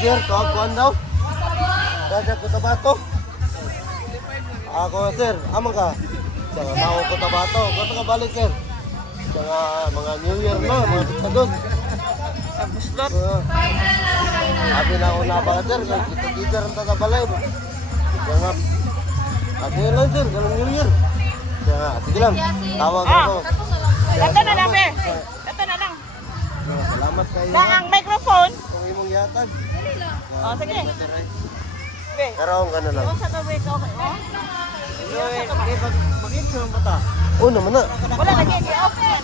sir, kuhan daw. Kasi Cotabato. Ako sir, amang ka. Saka tao Cotabato. Kung ka balik sir. Saka mga New Year na, mga tutadod. Sa buslot. Abi na ako nabaga sir, kita-kita rin tatabalay. Saka, abi lang sir, ganang New Year. Saka, sige lang, tawag ako. Ito na lang, be. Ito na lang. Salamat kayo. Na ang microphone. Kung imong yatag. Oh, sige. Be. Karoon ka na lang. Sa gabi ka, okay, oh? Oo naman na. Wala lagi, okay.